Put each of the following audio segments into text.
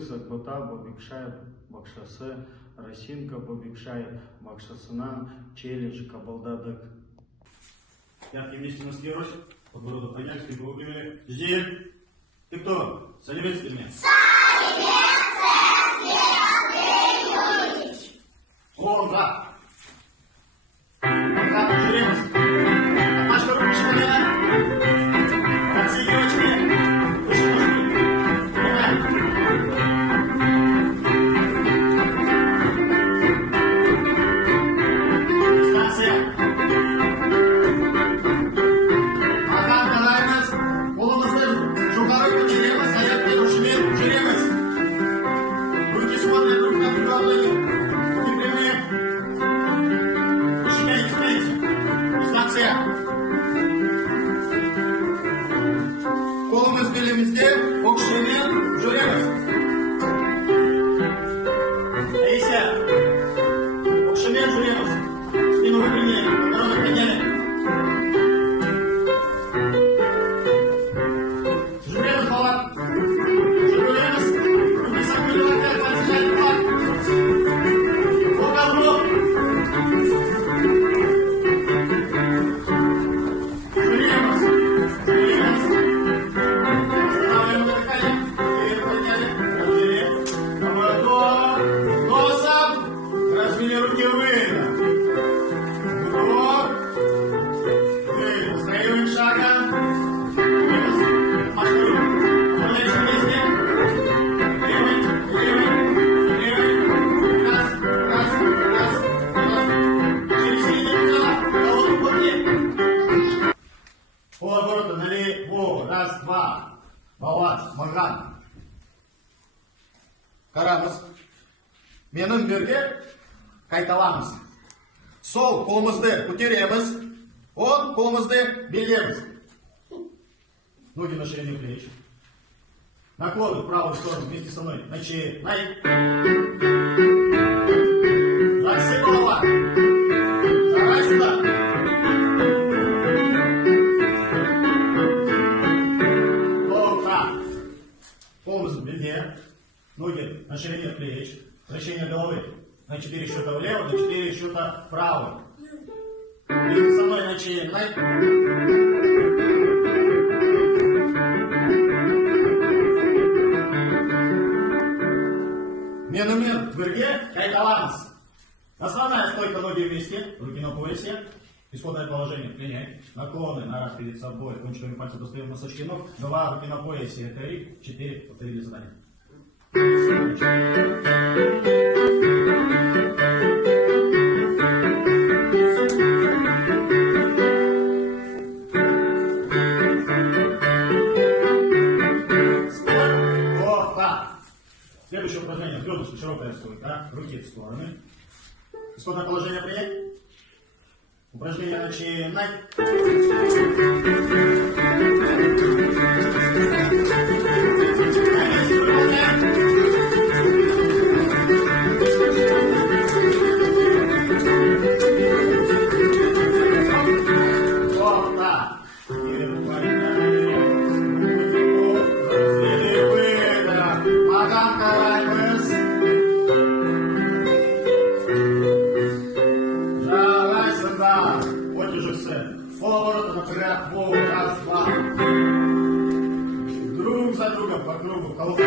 Закбата Бобикшай бақшасы, Росинка Бобикшай бақшасынан челлендж қабылдадық. Пятки вместе носки рось, подбородок подняли, спинку выпрямили. Зель. Ты кто? Солевец или нет? Солевец, Андрей Юрьевич. Громко. Громко, Жеремос. Отмашка руки шагая. Концы девочки. Выше ножки. Дистанция. Ага, қараймыз. Қолымызды жоғары көтереміз, аяқпен ұшымен жүреміз. Руки смотрят друг на друга. Руки прямые. Выше тянете. Дистанция. Қолымыз белімізде, оқшымен жүреміз. Таисия. Оқшымен жүреміз. Спину выпрямили, подбородок подняли. Жүреміз, бала. Жүреміз. Руки согнули локтя, пальцы сжали кулак. Рука в лоб. Жүреміз. Жүреміз. Останавливаем дыхание. Вверх подняли. Развели. Вдох. Носом. Развели руки выдох. Вдох. Выдох. Строевым шагом. Выдох. Машину. Оформляешь вместе. Левый. Раз. Через середину тела. Голову плотнее. Полоборота налево. Раз, два. Баланс. Маган. Қарамыз. Менің берге қайталамыз. Сол қолымызды көтереміз. Оң қолымызды белеміз. Ноги на ширине плеч. Наклон в правую сторону вместе со мной. Начинай. Закси голова. Давай сюда. Плохо. Полностью в бедре. Ноги на ширине плеч. Вращение головы. На 4 счета влево, на 4 счета вправо. Вместе со мной начинай. Менумен вверге, кайталамыз. Основная стойка, ноги вместе, руки на поясе. Исходное положение принять. Наклоны на раз перед собой, кончиками пальцев достаем носочки ног. 2 руки на поясе, 3, 4, повторили задание. Следующее упражнение. Звездочка, широкая стойка. Руки в стороны. Исходное положение принять. Упражнение начинай. Полоборота напряг, пол, раз, два. Друг за другом по кругу. Колокол.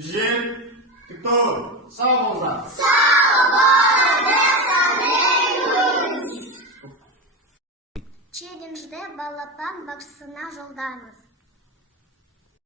Жень, ты кто? Сауна. Челленджде балапан бақшысына жолдамыз.